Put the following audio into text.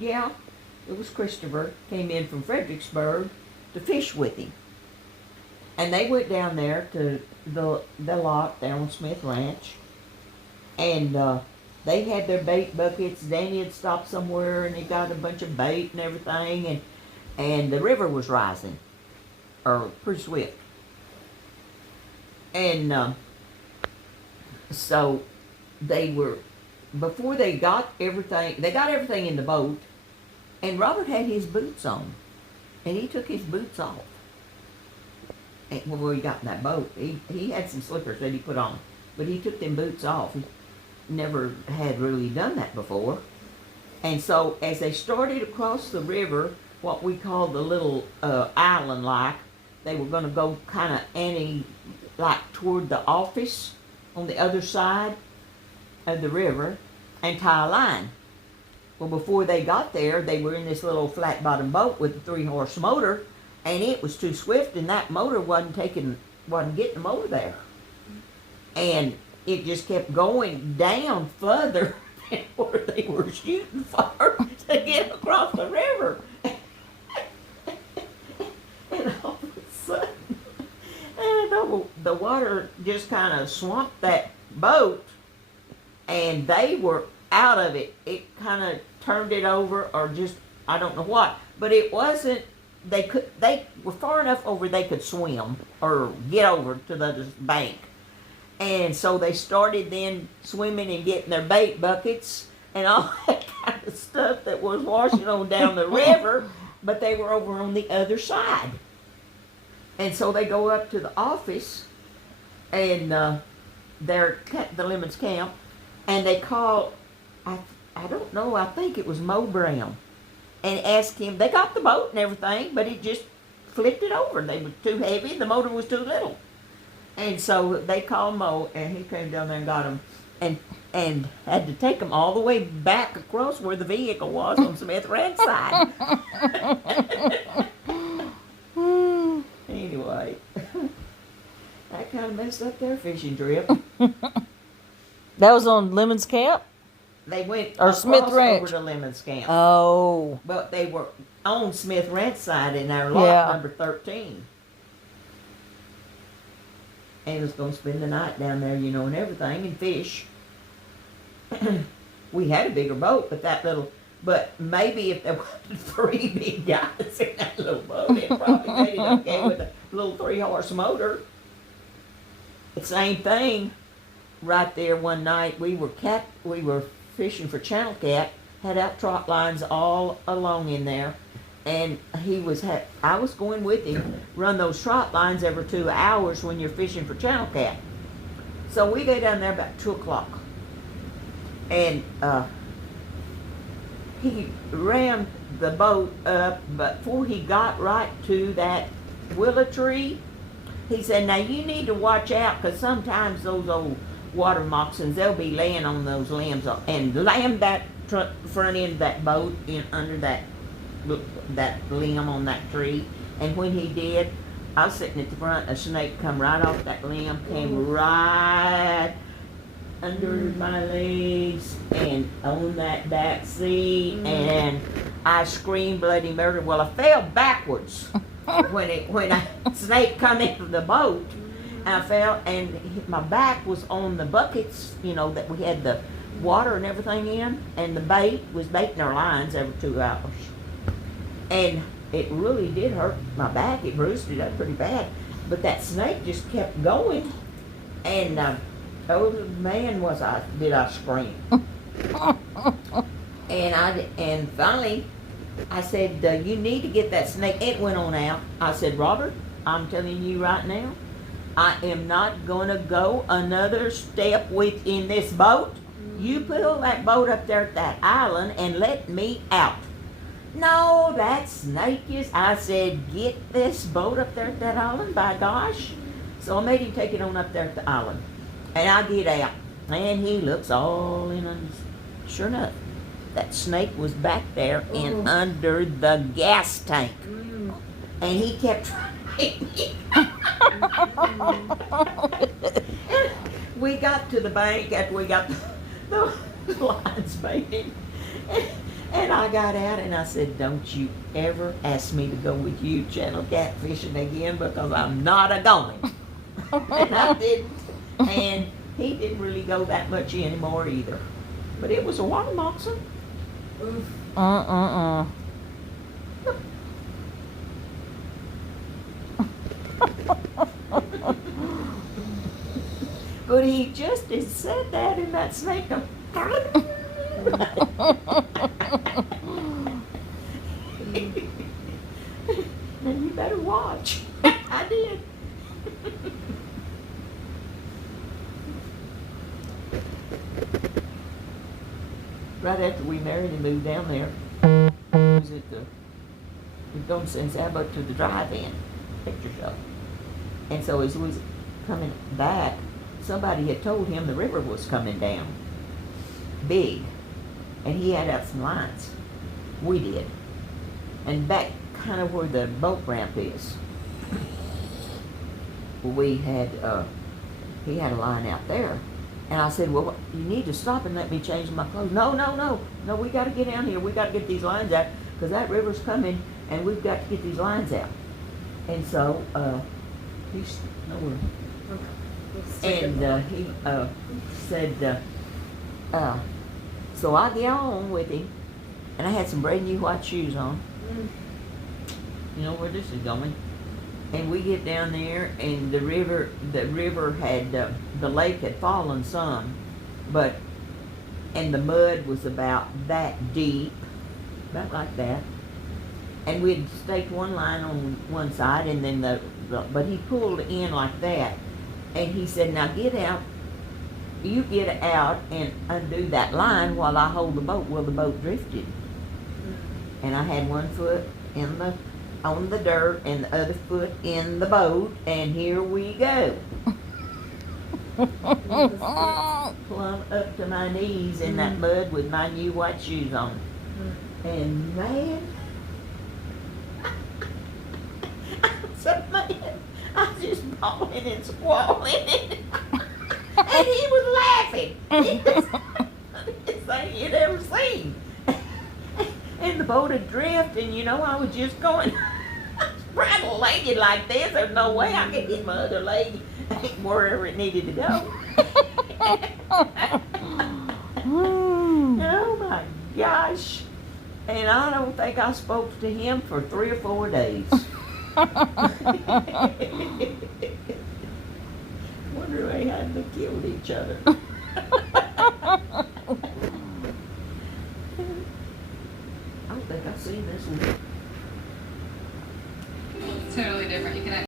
Yeah, it was Christopher. Came in from Fredericksburg to fish with him. And they went down there to the lot there on Smith Ranch. And they had their bait buckets. Danny had stopped somewhere and he got a bunch of bait and everything. And the river was rising, or pretty swift. And so they were, before they got everything in the boat, and Robert had his boots on, and he took his boots off. And before he got in that boat, he had some slippers that he put on, but he took them boots off. He never had really done that before. And so as they started across the river, what we call the little island, like, they were going to go kind of like toward the office on the other side of the river and tie a line. Well, before they got there, they were in this little flat bottom boat with a 3-horse motor, and it was too swift, and that motor wasn't getting them over there. And it just kept going down further than where they were shooting for to get across the river. And all of a sudden, the water just kind of swamped that boat, and they were out of it. It kind of turned it over, or just, I don't know what, but it wasn't, they were far enough over they could swim or get over to the other bank. And so they started then swimming and getting their bait buckets and all that kind of stuff that was washing on down the river, but they were over on the other side. And so they go up to the office, and they're at the Lemons Camp, and they call, I don't know, I think it was Mo Brown, and asked him. They got the boat and everything, but it just flipped it over. They were too heavy, the motor was too little. And so they called Mo, and he came down there and got them, and had to take them all the way back across where the vehicle was on Smith Ranch side. Anyway, that kind of messed up their fishing trip. That was on Lemons Camp? They went or Smith Ranch over to Lemons Camp. Oh. But they were on Smith Ranch side in our lot number 13. And was going to spend the night down there, you know, and everything, and fish. We had a bigger boat, but maybe if there wasn't 3 big guys in that little boat, it probably made it okay with a little 3-horse motor. The same thing. Right there one night, we were fishing for channel cat, had out trot lines all along in there, and I was going with him, run those trot lines every 2 hours when you're fishing for channel cat. So we go down there about 2 o'clock, and he ran the boat up, but before he got right to that willow tree, he said, "Now you need to watch out, because sometimes those old water moccasins, they'll be laying on those limbs," and lammed that front end of that boat in under that limb on that tree. And when he did, I was sitting at the front, a snake come right off that limb, came right under my legs and on that back seat, and I screamed bloody murder. Well, I fell backwards when a snake come into the boat. I fell, and my back was on the buckets, you know, that we had the water and everything in, and the bait was baiting our lines every 2 hours. And it really did hurt my back. It bruised it up pretty bad. But that snake just kept going, and oh man, did I scream. And finally, I said, "You need to get that snake." It went on out. I said, "Robert, I'm telling you right now, I am not going to go another step within this boat. You pull that boat up there at that island and let me out." "No, that snake is," I said, "get this boat up there at that island, by gosh." So I made him take it on up there at the island. And I get out, and he looks all in on. Sure enough, that snake was back there in under the gas tank. And he kept trying to hit me. We got to the bank after we got the lines baited. And I got out and I said, don't you ever ask me to go with you channel catfishing again because I'm not a going. And I didn't. And he didn't really go that much anymore either. But it was a water moccasin. Oof. But he just as said that in that snake. And you better watch. I did. Right after we married and moved down there, was at the we've gone since Abbott to the drive-in picture show. And so as he was coming back, somebody had told him the river was coming down big, and he had out some lines. We did, and back kind of where the boat ramp is. We had he had a line out there, and I said, well, you need to stop and let me change my clothes. No, we got to get down here. We got to get these lines out because that river's coming, and we've got to get these lines out. And so he's nowhere. And he said, so I get on with him, and I had some brand new white shoes on. You know where this is going. And we get down there, and the river had, the lake had fallen some, and the mud was about that deep, about like that. And we'd staked one line on one side, and then but he pulled in like that. And he said, now get out, you get out and undo that line while I hold the boat. Well, the boat drifted. And I had one foot on the dirt and the other foot in the boat, and here we go. Plumb up to my knees in that mud with my new white shoes on. And man, I was just bawling and squalling. And he was laughing. It was the funniest thing you'd ever seen. And the boat had drifted, and I was just going straddle-legged like this. There's no way I could get my other leg wherever it needed to go. Oh my gosh. And I don't think I spoke to him for 3 or 4 days. Wonder if they hadn't killed each other. I don't think I've seen this one. Totally different. You can